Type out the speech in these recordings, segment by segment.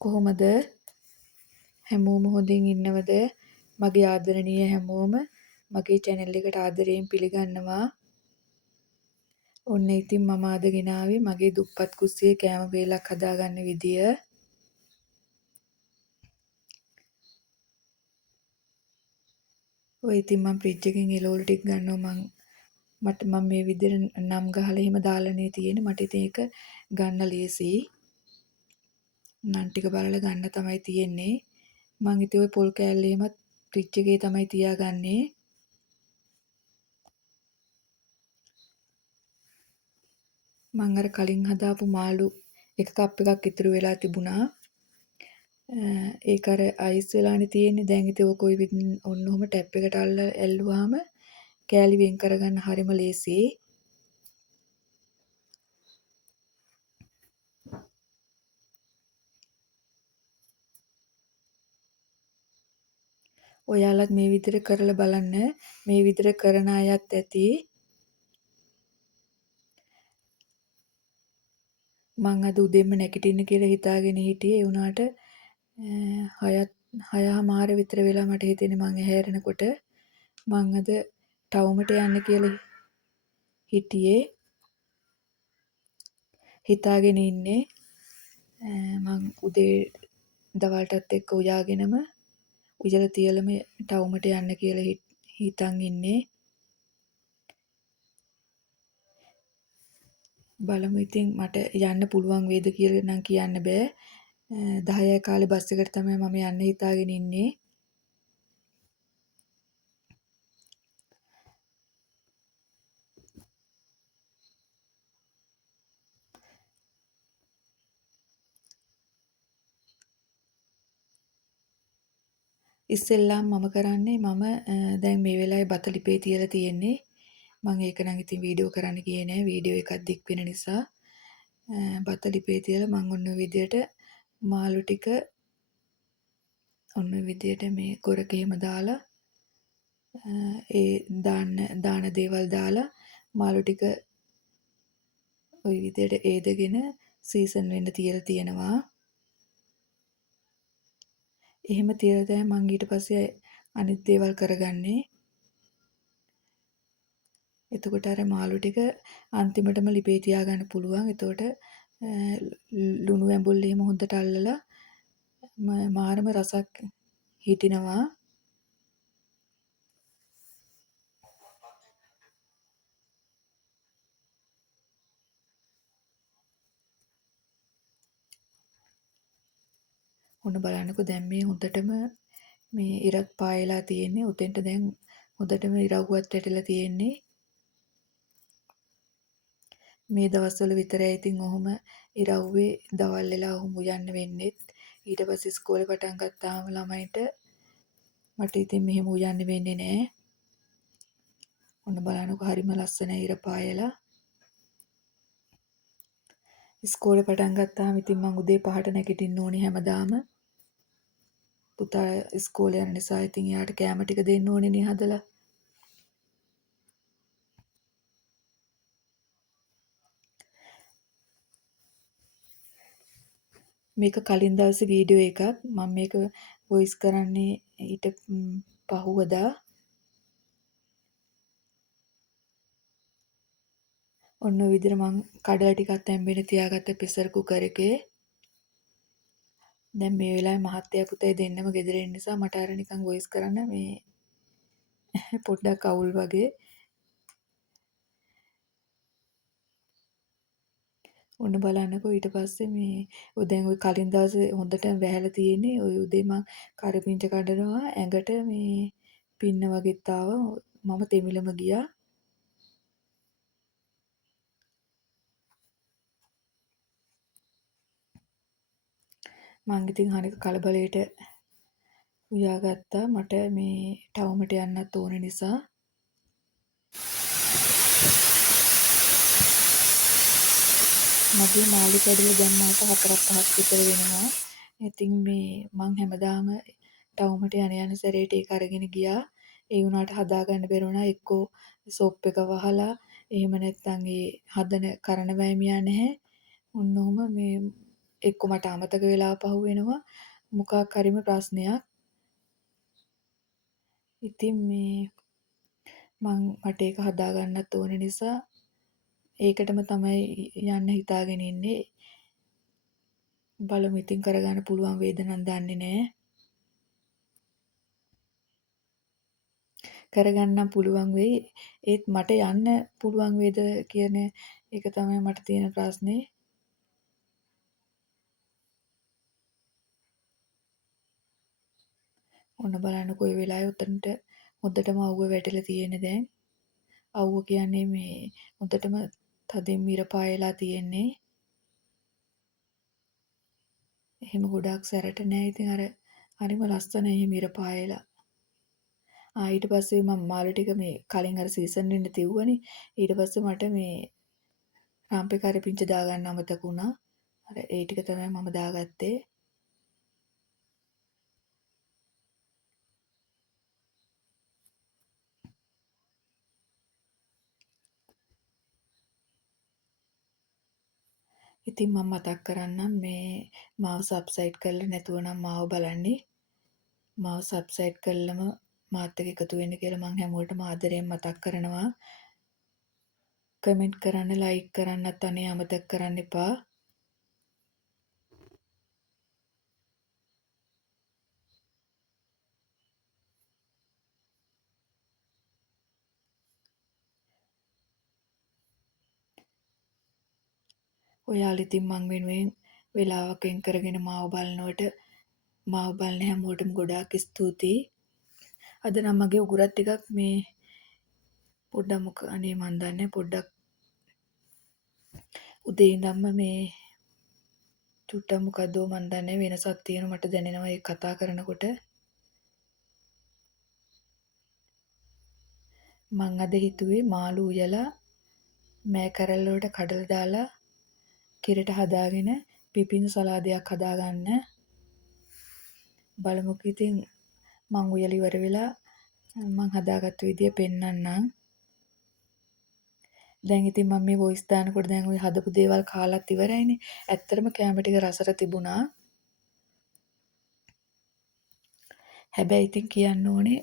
කොහොමද? හැමෝම හොඳින් ඉන්නවද? මගේ ආදරණීය හැමෝම මගේ channel එකට ආදරයෙන් පිළිගන්නවා. ඔන්න ඉතින් මම අද ගෙනාවේ මගේ දුප්පත් කුස්සියේ කෑම වේලක් හදාගන්න විදිය. ඔය ඉතින් මම ෆ්‍රිජ් එකෙන් එළවලු ටික ගන්නවා මම මේ විදිහට නම් ගහලා එහෙම දාලානේ තියෙන්නේ. මට ඉතින් ඒක ගන්න ලේසියි. නම් ටික බලලා ගන්න තමයි තියෙන්නේ. මං ඉතින් ওই පොල් කෑල්ල එහෙමත් ෆ්‍රිජ් එකේ තමයි තියාගන්නේ. මං අර කලින් හදාපු මාළු එක කප් එකක් ඉතුරු වෙලා තිබුණා. ඒක අර අයිස් වෙලානේ තියෙන්නේ. දැන් ඉතින් ඔක ඔන්න ඔහම ටැප් එකට ඇල්ලුවාම කෑලි වෙන් කරගන්න හරිම ලේසියි. ඔයාලත් මේ විදිහට කරලා බලන්න. මේ විදිහට කරන අයත් ඇති. මං අද උදේම නැගිටින්න කියලා හිතාගෙන හිටියේ. ඒ වුණාට 6:00මාර විතර වෙලා මට හිතෙන්නේ මං ඇහැරෙනකොට මං අද ටවුමට යන්න කියලා හිටියේ. හිතාගෙන ඉන්නේ මං උදේ දවල්ටත් එක්ක උයාගෙනම උයලා තියලම ටවුමට යන්න කියලා හිතන් ඉන්නේ. බලමු ඉතින් මට යන්න පුළුවන් වේද කියලා නම් කියන්න බෑ. 10යි කාලේ බස් එකට තමයි මම යන්න හිතාගෙන ඉන්නේ. ඉස්සෙල්ලාම මම කරන්නේ දැන් මේ වෙලාවේ බත ලිපේ තියලා තියෙන්නේ. මම ඒක නම් ඉතින් වීඩියෝ කරන්න ගියේ නෑ. වීඩියෝ එකක් දික් වෙන නිසා බත ලිපේ තියලා මම ඔන්න ඔය විදියට මාළු ටික ඔන්න ඔය විදියට මේ කොරක එහෙම දාලා ඒ දාන දේවල් දාලා මාළු ටික ওই විදියට ඒදගෙන සීසන් වෙන්න තියලා තියෙනවා. එහෙම තියලා තමයි මම ඊට පස්සේ අනිත් දේවල් කරගන්නේ. එතකොට අර මාළු ටික අන්තිමටම ලිපේ තියාගන්න පුළුවන්. එතකොට ලුණු ඇඹුල් එහෙම හොඳට අල්ලලා මාරම රසක් හිටිනවා. ඔන්න බලන්නකෝ දැන් මේ හොඳටම මේ ඉරක් පායලා තියෙන්නේ. උතෙන්ට දැන් හොඳටම ඉරව්වත් වැටිලා තියෙන්නේ. මේ දවස්වල විතරයි ඉතින් ඔහොම ඉරව්වේ දවල් වෙලා ඔහොම උයන්න වෙන්නේ. ඊට පස්සේ ඉස්කෝලේ පටන් ගත්තාම ළමයින්ට මට ඉතින් මෙහෙම උයන්න වෙන්නේ නෑ. ඔන්න බලන්නකෝ හරිම ලස්සනයි ඉර පායලා. ඉස්කෝලේ පටන් ගත්තාම ඉතින් මං උදේ 5ට නැගිටින්න ඕනේ හැමදාම. පුතා ඉස්කෝලේ යන නිසා ඉතින් එයාට කෑම ටික දෙන්න ඕනේ නේ හදලා. මේක කලින් දවසේ වීඩියෝ එකක්. මම මේක වොයිස් කරන්නේ ඊට පහුවදා. ඔන්න ඔය විදිහට මං කඩලා ටිකක් තැම්බෙන්න තියාගත්ත ප්‍රෙෂර් කුකර් එකේ. දැන් මේ වෙලාවේ මහත්තයා පුතයි දෙන්නම ගෙදර ඉන්න නිසා මට අර නිකන් වොයිස් කරන්න මේ පොඩ්ඩක් අවුල් වගේ. ඔන්න බලන්නකෝ ඊට පස්සේ මේ දැන් ওই කලින් දවසේ හොඳට වැහැලා තියෙන්නේ. ওই උදේ මං කරපිංච කඩනවා ඇඟට මේ පින්න වගේත් ආවා. මම තෙමිලම ගියා. මං ඉතින් හරිය කලබලයට උයාගත්තා. මට මේ ටවුමට යන්නත් ඕන නිසා. මගේ මාළු කැඩිලා දැන් මාස 4-5ක් විතර වෙනවා. ඉතින් මේ මං හැමදාම ටවුමට යන සැරේට ඒක අරගෙන ගියා. ඒ වුණාට හදාගන්න බැරි වුණා. එක්කෝ සොප් එක වහලා එහෙම නැත්නම් ඒ හදන කරන වෑමියා නැහැ. ඔන්න ඔහම මේ එක්ක මට අමතක වෙලා පහු වෙනවා මොකක් හරිම ප්‍රශ්නයක්. ඉතින් මට ඒක හදාගන්නත් ඕන නිසා ඒකටම තමයි යන්න හිතාගෙන ඉන්නේ. බලමු ඉතින් කරගන්න පුළුවන් වේද නම් දන්නේ නෑ. කරගන්නම් පුළුවන් වෙයි. ඒත් මට යන්න පුළුවන් වේද කියන එක තමයි මට තියෙන ප්‍රශ්නේ. ඔන්න බලන්නකො ඔය වෙලාවේ උතනට හොඳටම අවුව වැටිලා තියෙන්නේ දැන්. අවුව කියන්නේ හොඳටම තදින් මිර පායලා තියෙන්නේ. එහෙම ගොඩාක් සැරට නෑ. ඉතින් අර හරිම ලස්සනයි එහෙම ඉර පායලා. ඊට පස්සේ මම මාළු ටික කලින් අර සීසන් වෙන්න තිව්වනේ. ඊට පස්සේ මට රාම්පේ කරපිංච දාගන්න අමතක වුණා. අර ඒ ටික තමයි මම දාගත්තේ. ඉතින් මම මතක් කරන්නම් මාව සබ්ස්ක්‍රයිබ් කරලා නැතුව නම් මාව බලන්නේ. මාව සබ්ස්ක්‍රයිබ් කළාම මාත් එක්ක එකතු වෙන්න කියලා මම හැමෝටම ආදරයෙන් මතක් කරනවා. කමෙන්ට් කරන්න, ලයික් කරන්නත් අනේ අමතක කරන්න එපා. ඔයාලා ඉතින් මං වෙනුවෙන් වෙලාවක් වෙන් කරගෙන මාව බලන හැමෝටම ගොඩාක් ස්තුතියි. අද නම් මගේ උගුරත් ටිකක් පොඩ්ඩක් අනේ මන් දන්නේ පොඩ්ඩක් උදේ ඉඳන්ම චුට්ටක් මොකද්දෝ මන් දන්නේ වෙනසක් තියෙන මට දැනෙනවා ඒ කතා කරනකොට. මං අද හිතුවේ මාළු උයලා මෑ කැරල්ල වලට කඩලා දාලා කිරට හදාගෙන පිපිඤ්ඤු සලාදයක් හදාගන්න. බලමුකෝ ඉතින් මං උයලා ඉවර වෙලා මං හදාගත්ත විදිය පෙන්නන්නම්. දැන් ඉතින් මම මේ වොයිස් දානකොට දැන් ওই හදපු දේවල් කාලත් ඉවරයිනේ. ඇත්තටම කැම ටික රසට තිබුණා. හැබැයි ඉතින් කියන්න ඕනේ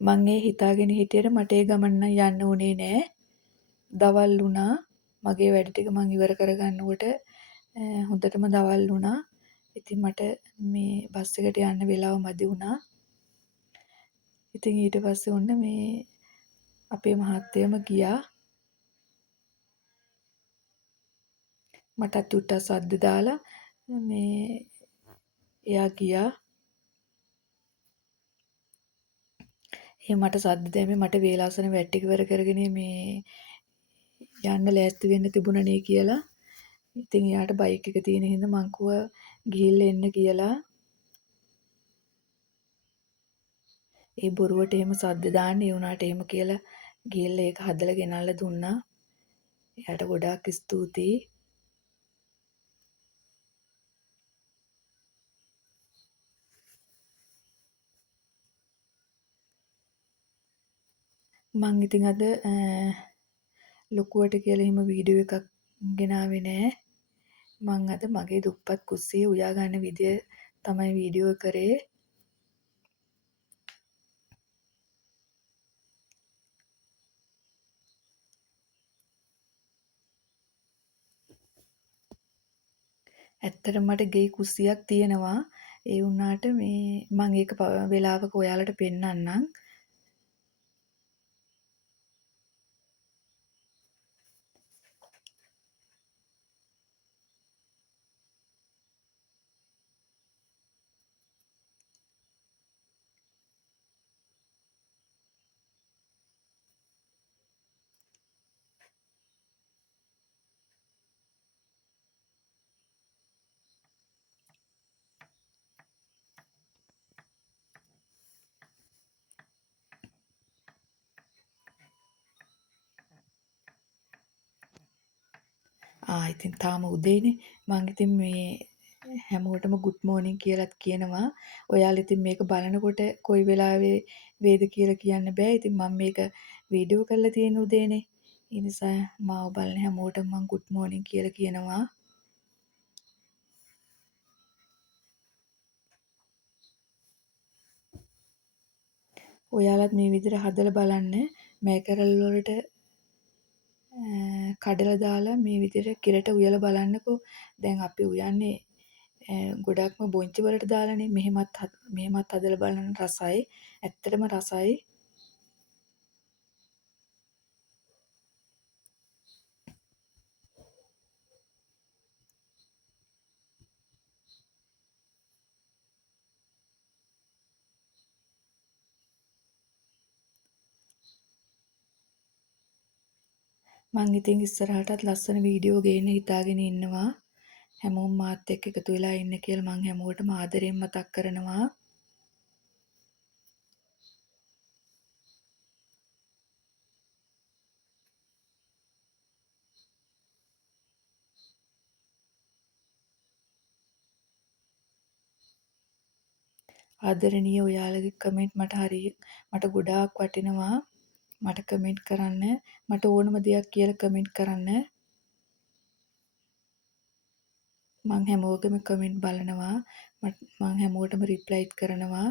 මං ඒ හිතාගෙන හිටියට මට ඒ ගමන නම් යන්න උනේ නෑ. දවල් වුණා. මගේ වැඩ ටික මං ඉවර කරගන්නකොට හොඳටම දවල් වුණා. ඉතින් මට බස් එකට යන්න වෙලාව මදි වුණා. ඉතින් ඊට පස්සේ ඔන්න අපේ මහත්තයම ගියා. මටත් චුට්ටක් සද්ද දාලා එයා ගියා. මට සද්ද දැම්මේ මට වේලාසන වැඩ ටික ඉවර කරගෙන යන්න ලෑස්ති වෙන්න තිබුණනේ කියලා. ඉතින් එයාට බයික් එක තියෙන හින්දා මං කිව්වා ගිහිල්ලා එන්න කියලා. ඒ බොරුවට එහෙම සද්ද දාන්න ඒ උනාට එහෙම කියලා ගිහිල්ලා ඒක හදලා ගෙනල්ලා දුන්නා. එයාට ගොඩාක් ස්තුතියි. මං ඉතින් අද ලොකුවට කියලා එහෙම වීඩියෝ එකක් ගෙනාවේ නෑ. මං අද මගේ දුප්පත් කුස්සිය උයා ගන්න විදිය තමයි වීඩියෝ කරේ. ඇත්තටම මට ගේ කුස්සියක් තියෙනවා. ඒ වුණාට මං ඒක වෙලාවක ඔයාලට පෙන්නන්නම්. ඉතින් තාම උදේනේ. මං ඉතින් හැමෝටම good morning කියලාත් කියනවා. ඔයාලා ඉතින් මේක බලනකොට කොයි වෙලාවේ වේද කියලා කියන්න බෑ. ඉතින් මම මේක වීඩියෝ කරලා තියෙන උදේනේ. ඒ නිසා මාව බලන හැමෝටම මං good morning කියලා කියනවා. ඔයාලත් මේ විදිහට හදලා බලන්න. මෑකරල් වලට කඩලා දාලා මේ විදිහට කිරට උයලා බලන්නකෝ. දැන් අපි උයන්නේ ගොඩක්ම බොංචි වලට දාලානේ. මෙහෙමත් හදලා බලන්න රසයි. ඇත්තටම රසයි. මං ඉතින් ඉස්සරහටත් ලස්සන වීඩියෝ ගේන්න හිතාගෙන ඉන්නවා. හැමෝම මාත් එක්ක එකතු වෙලා ඉන්න කියලා මං හැමෝටම ආදරෙන් මතක් කරනවා. ආදරණීය ඔයාලගේ කමෙන්ට් මට ගොඩාක් වටිනවා. මට කමෙන්ට් කරන්න. මට ඕනම දෙයක් කියලා කමෙන්ට් කරන්න. මං හැමෝගෙම කමෙන්ට් බලනවා. මං හැමෝටම රිප්ලයිත් කරනවා.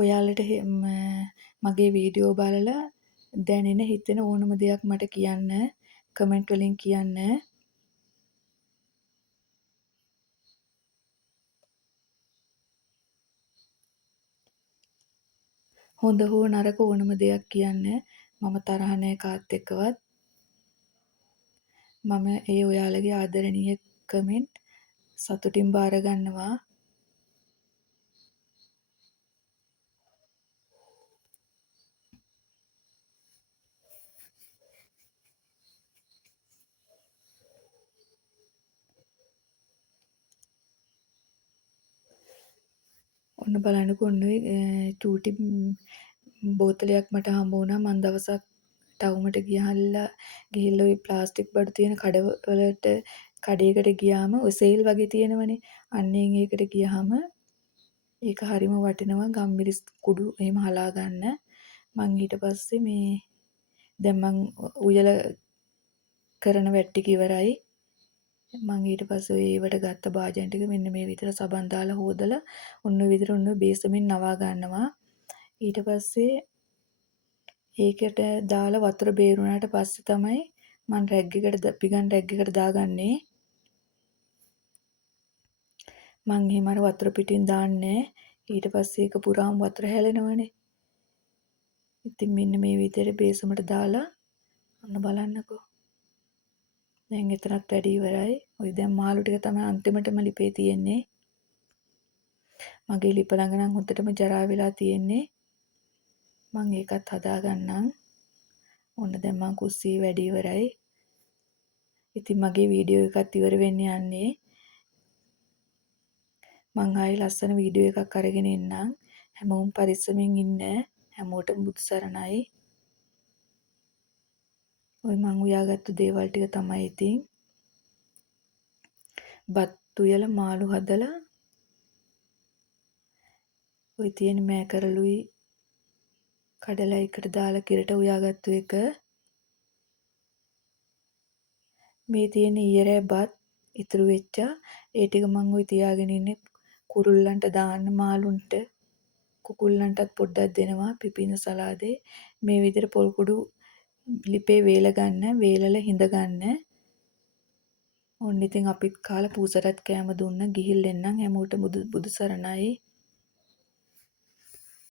ඔයාලට මගේ වීඩියෝ බලලා දැනෙන හිතෙන ඕනම දෙයක් මට කියන්න. කමෙන්ට් වලින් කියන්න. හොඳ හෝ නරක ඕනම දෙයක් කියන්න. මම තරහ නැහැ කාත් එක්කවත්. මම ඒ ඔයාලගේ ආදරණීය කමෙන්ට් සතුටින් බාර ගන්නවා. ඔන්න බලන්නකෝ ඔන්න චූටි බෝතලයක් මට හම්බ වුණා. මං දවසක් ටවුමට ගිහිල්ලා ওই ප්ලාස්ටික් බඩු තියෙන කඩේකට ගියාම ඔය සේල් වගේ තියෙනවනේ. අන්නේන් ඒකට ගියාම ඒක හරිම වටිනවා. ගම්මිරිස් කුඩු එහෙම හලා ගන්න. මං ඊට පස්සේ දැන් මං උයලා කරන වැඩ ටික ඉවරයි. මං ඊට පස්සේ ඒවට ගත්ත භාජන ටික මෙන්න මේ විදිහට සබන් දාලා හොදලා ඔන්න ඔය විදිහට ඔන්න බේසමෙන් නවා ගන්නවා. ඊට පස්සේ ඒකට දාලා වතුර බේරුණාට පස්සේ තමයි මං පිගන් රැග් එකට දාගන්නේ. මං එහෙම අර වතුර පිටින් දාන්නේ. ඊට පස්සේ ඒක පුරාම වතුර හැලෙනවනේ. ඉතින් මෙන්න මේ විදිහට බේසමට දාලා ඔන්න බලන්නකෝ. දැන් එතනත් වැඩි ඉවරයි. ඔය දැන් මාළු ටික තමයි අන්තිමටම ලිපේ තියෙන්නේ. මගේ ලිප ළඟ නම් හොඳටම ජරා වෙලා තියෙන්නේ. මං ඒකත් හදා ගන්නම්. ඔන්න දැන් මං කුස්සියේ වැඩි ඉවරයි. ඉතින් මගේ වීඩියෝ එකත් ඉවර වෙන්න යන්නේ. මං ආයේ ලස්සන වීඩියෝ එකක් අරගෙන එන්නම්. හැමෝම පරිස්සමින් ඉන්න. හැමෝටම බුදු සරණයි. ඔය මං උයාගත්තු දේවල් ටික තමයි ඉතින්. බත් උයලා මාළු හදලා ඔය තියෙන මෑකරළුයි කඩලා එකට දාලා කිරට උයාගත්තු එක. මේ තියෙන ඊයරෑ බත් ඉතුරු වෙච්චා. ඒ ටික මං ඔය තියාගෙන ඉන්නේ කුරුල්ලන්ට දාන්න මාළුන්ට. කුකුල්ලන්ටත් පොඩ්ඩක් දෙනවා පිපින සලාදේ. මේ විදිහට පොල් කුඩු ලිපේ වේලලා හිඳ ගන්න. ඔන්න ඉතින් අපිත් කාලා පූසටත් කෑම දුන්න. ගිහිල්ලා එන්නම්. හැමෝටම බුදු සරණයි.